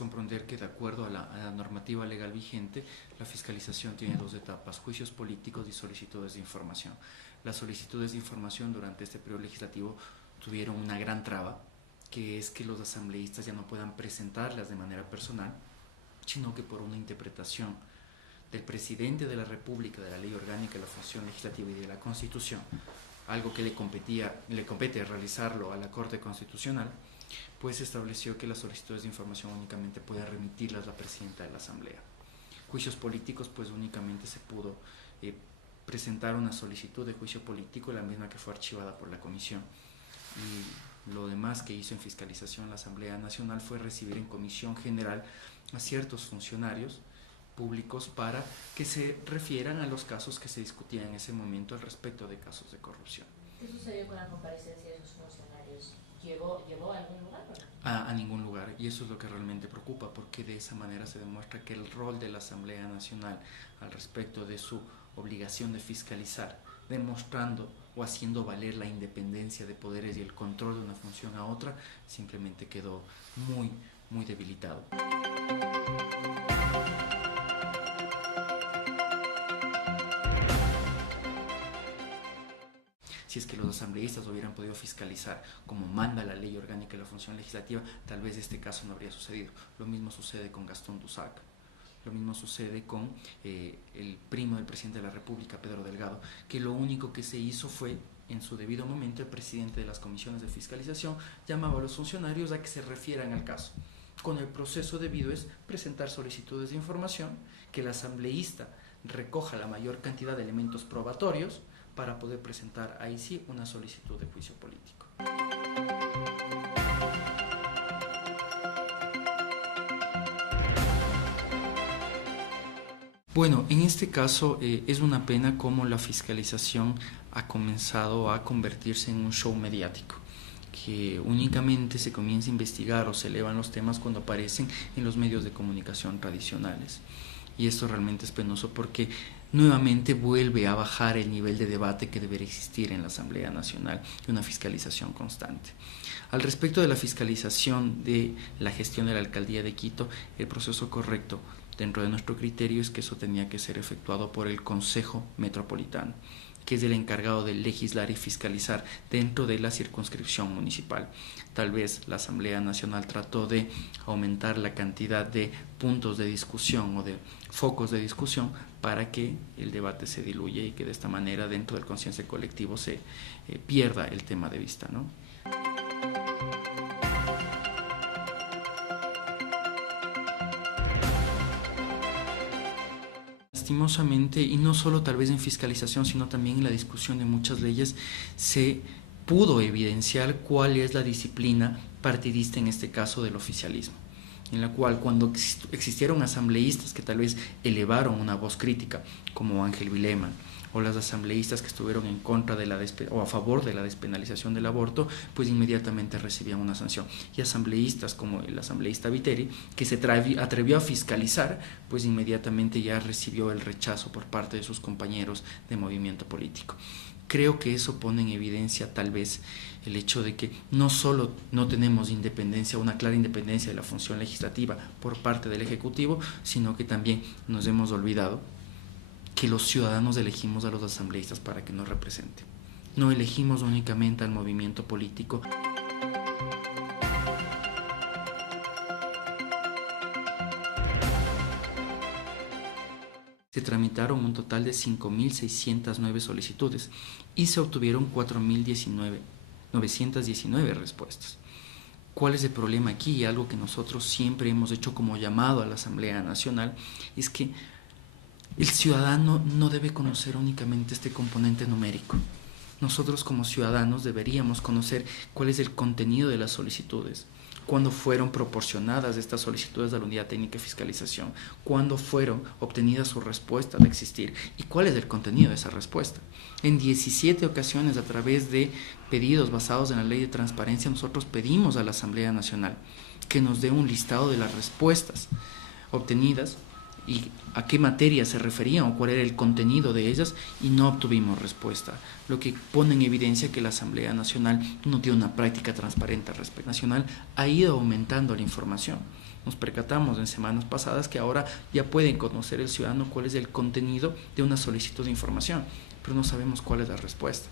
comprender que de acuerdo a la normativa legal vigente, la fiscalización tiene dos etapas: juicios políticos y solicitudes de información. Las solicitudes de información durante este periodo legislativo tuvieron una gran traba, que es que los asambleístas ya no puedan presentarlas de manera personal, sino que por una interpretación del presidente de la República, de la Ley Orgánica de la Función Legislativa y de la Constitución, algo que le compete realizarlo a la Corte Constitucional, pues se estableció que las solicitudes de información únicamente puede remitirlas la presidenta de la Asamblea. Juicios políticos, pues únicamente se pudo presentar una solicitud de juicio político, la misma que fue archivada por la Comisión. Y lo demás que hizo en fiscalización la Asamblea Nacional fue recibir en Comisión General a ciertos funcionarios públicos para que se refieran a los casos que se discutían en ese momento al respecto de casos de corrupción. ¿Qué sucedió con la comparecencia de esos funcionarios? ¿Llevó a algún lugar? A ningún lugar, y eso es lo que realmente preocupa, porque de esa manera se demuestra que el rol de la Asamblea Nacional al respecto de su obligación de fiscalizar, demostrando o haciendo valer la independencia de poderes y el control de una función a otra, simplemente quedó muy debilitado. Si es que los asambleístas hubieran podido fiscalizar como manda la Ley Orgánica de la Función Legislativa, tal vez este caso no habría sucedido. Lo mismo sucede con Gastón Dusac, lo mismo sucede con el primo del presidente de la República, Pedro Delgado, que lo único que se hizo fue, en su debido momento, el presidente de las comisiones de fiscalización llamaba a los funcionarios a que se refieran al caso. Con el proceso debido es presentar solicitudes de información, que el asambleísta recoja la mayor cantidad de elementos probatorios para poder presentar ahí sí una solicitud de juicio político. Bueno, en este caso es una pena cómo la fiscalización ha comenzado a convertirse en un show mediático, que únicamente se comienza a investigar o se elevan los temas cuando aparecen en los medios de comunicación tradicionales. Y esto realmente es penoso porque nuevamente vuelve a bajar el nivel de debate que debería existir en la Asamblea Nacional y una fiscalización constante. Al respecto de la fiscalización de la gestión de la Alcaldía de Quito, el proceso correcto dentro de nuestro criterio es que eso tenía que ser efectuado por el Consejo Metropolitano, que es el encargado de legislar y fiscalizar dentro de la circunscripción municipal. Tal vez la Asamblea Nacional trató de aumentar la cantidad de puntos de discusión o de focos de discusión para que el debate se diluya y que de esta manera dentro del consciente colectivo se pierda el tema de vista, ¿no? Lastimosamente, y no solo tal vez en fiscalización, sino también en la discusión de muchas leyes, se pudo evidenciar cuál es la disciplina partidista en este caso del oficialismo, en la cual cuando existieron asambleístas que tal vez elevaron una voz crítica, como Ángel Vilema, o las asambleístas que estuvieron en contra de o a favor de la despenalización del aborto, pues inmediatamente recibían una sanción. Y asambleístas como el asambleísta Viteri, que se atrevió a fiscalizar, pues inmediatamente ya recibió el rechazo por parte de sus compañeros de movimiento político. Creo que eso pone en evidencia tal vez el hecho de que no solo no tenemos independencia, una clara independencia de la función legislativa por parte del Ejecutivo, sino que también nos hemos olvidado que los ciudadanos elegimos a los asambleístas para que nos representen. No elegimos únicamente al movimiento político. Se tramitaron un total de 5.609 solicitudes y se obtuvieron 4.919 respuestas. ¿Cuál es el problema aquí? Y algo que nosotros siempre hemos hecho como llamado a la Asamblea Nacional es que el ciudadano no debe conocer únicamente este componente numérico. Nosotros como ciudadanos deberíamos conocer cuál es el contenido de las solicitudes, cuándo fueron proporcionadas estas solicitudes a la Unidad Técnica de Fiscalización, cuándo fueron obtenidas sus respuestas de existir y cuál es el contenido de esa respuesta. En 17 ocasiones, a través de pedidos basados en la Ley de Transparencia, nosotros pedimos a la Asamblea Nacional que nos dé un listado de las respuestas obtenidas y a qué materia se referían o cuál era el contenido de ellas, y no obtuvimos respuesta, lo que pone en evidencia que la Asamblea Nacional no tiene una práctica transparente al respecto. Nacional ha ido aumentando la información. Nos percatamos en semanas pasadas que ahora ya pueden conocer el ciudadano cuál es el contenido de una solicitud de información, pero no sabemos cuál es la respuesta.